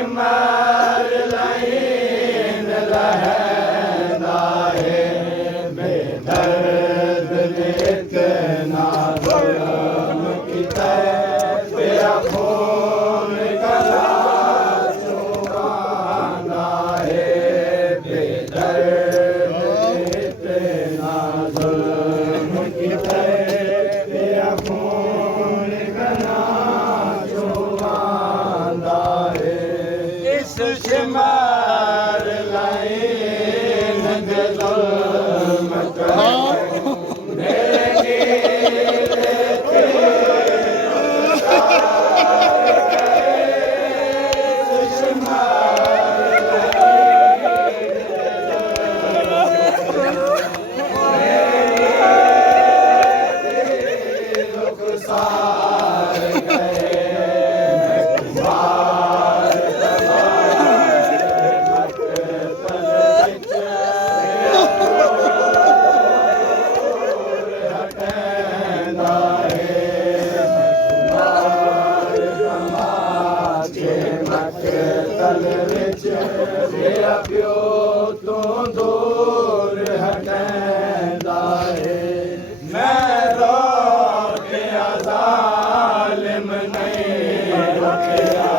सिमर line लहंदा है बेदर्द ने इतना जुल्म किया तेरा खून गला चुराना है बेदर्द ने इतना जुल्म किया तेरा खून गला चुराना है इस सिमर लाइन दे जुल्म मेरा प्यो तो दूर हटैंदा है मैं रो के ज़ालिम नहीं रुकिया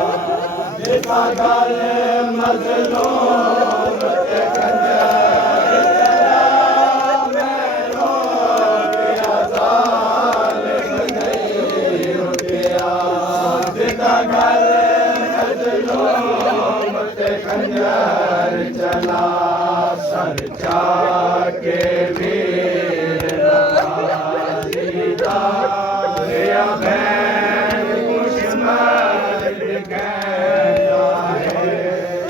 जिता गल मज़लूम ते खंजर चला मैं रो के ज़ालिम नहीं रुकिया जिता गल मज़लूम खंजर चला सर जाके वीर नवाज़ीदा मेरा बैन कुशमर कहता है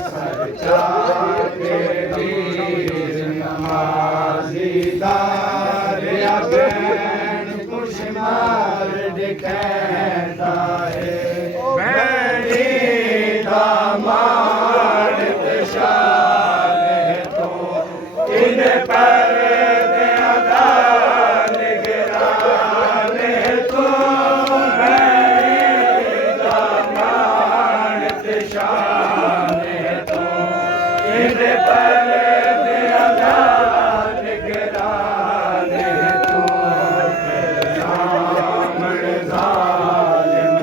सर जाके वीर नवाज़ीदा मेरा बैन कुशमर कहता है बैनी दामाद शान है तो इन पर निगरान है तो मेरी दामाद शान है तो इन पर निगरान है तो सामने ज़ालिम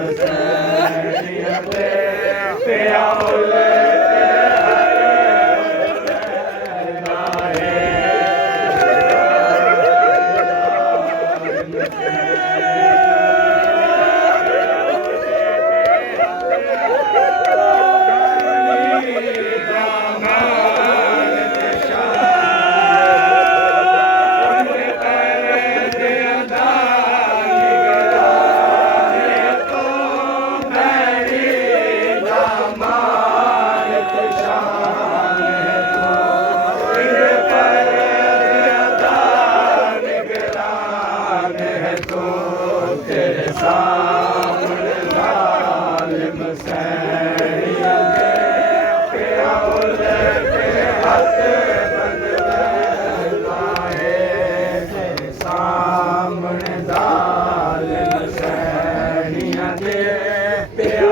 सैनियते तेरा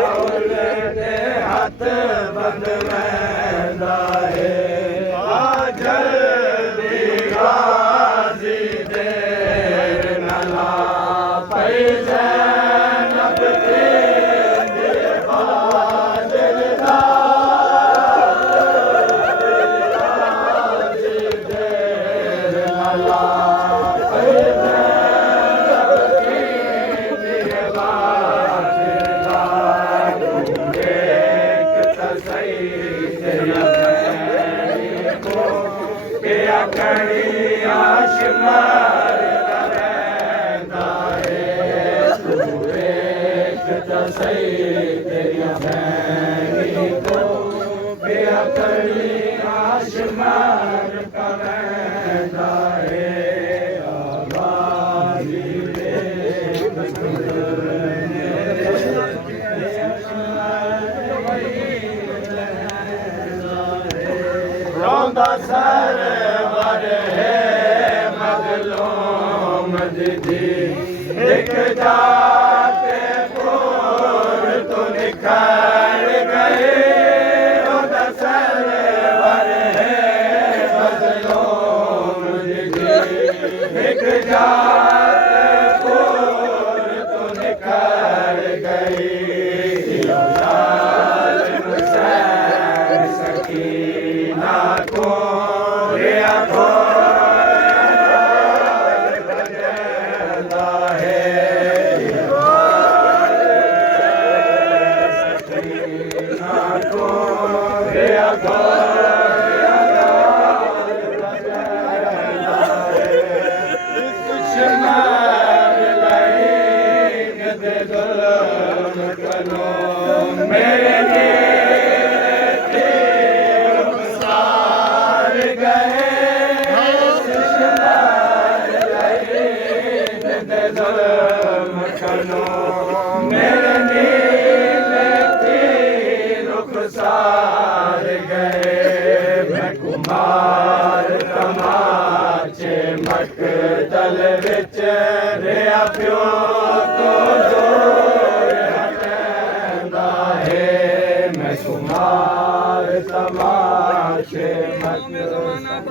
सरवर है मजलूम दीदी एक जाते पूर तो निखर गए गई जालिम सैन सकीना को रिया को बजदा है सकीना को रिया को मकतल विच रिया प्यो तो दूर हटदा है मैं कुमार तमाशे मकतल